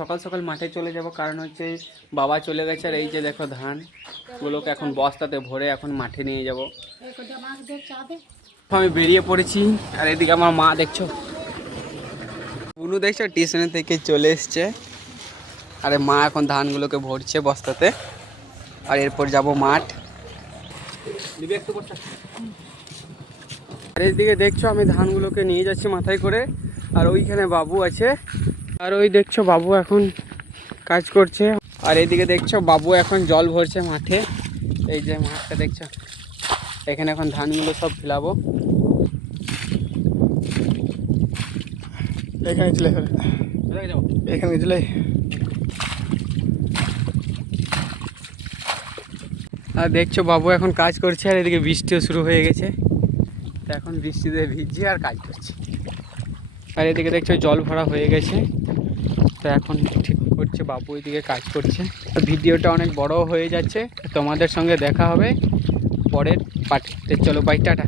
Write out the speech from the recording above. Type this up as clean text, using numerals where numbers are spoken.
সকাল সকাল মাঠে চলে যাব, কারণ হচ্ছে বাবা চলে গেছে। আর এই যে দেখো ধানগুলোকে এখন বস্তাতে ভরে এখন মাঠে নিয়ে যাব। আমি বেরিয়ে পড়েছি। আর এদিকে আমার মা দেখছো, বুনু দেখছো টিউশনে থেকে চলে এসছে। আরে মা এখন ধানগুলোকে ভরছে বস্তাতে, আর এরপর যাব মাঠ। আর এইদিকে দেখছো আমি ধানগুলোকে নিয়ে যাচ্ছি মাথায় করে। আর ওইখানে বাবু আছে, আর ওই দেখছো বাবু এখন কাজ করছে। আর এইদিকে দেখছো বাবু এখন জল ভরছে মাঠে। এই যে মাঠটা দেখছো, এখানে এখন ধানগুলো সব ফেলাবো। এখানে চলে এখানে চলে। আর দেখছো বাবু এখন কাজ করছে। আর এদিকে বৃষ্টিও শুরু হয়ে গেছে, তো এখন বৃষ্টিতে ভিজছে আর কাজ করছে। আর এদিকে দেখছো জল ভরা হয়ে গেছে, তো এখন ঠিক করছে বাবু, এদিকে কাজ করছে। তো ভিডিওটা অনেক বড় হয়ে যাচ্ছে, তোমাদের সঙ্গে দেখা হবে পরের পার্টিতে। চলো বাই, টাটা।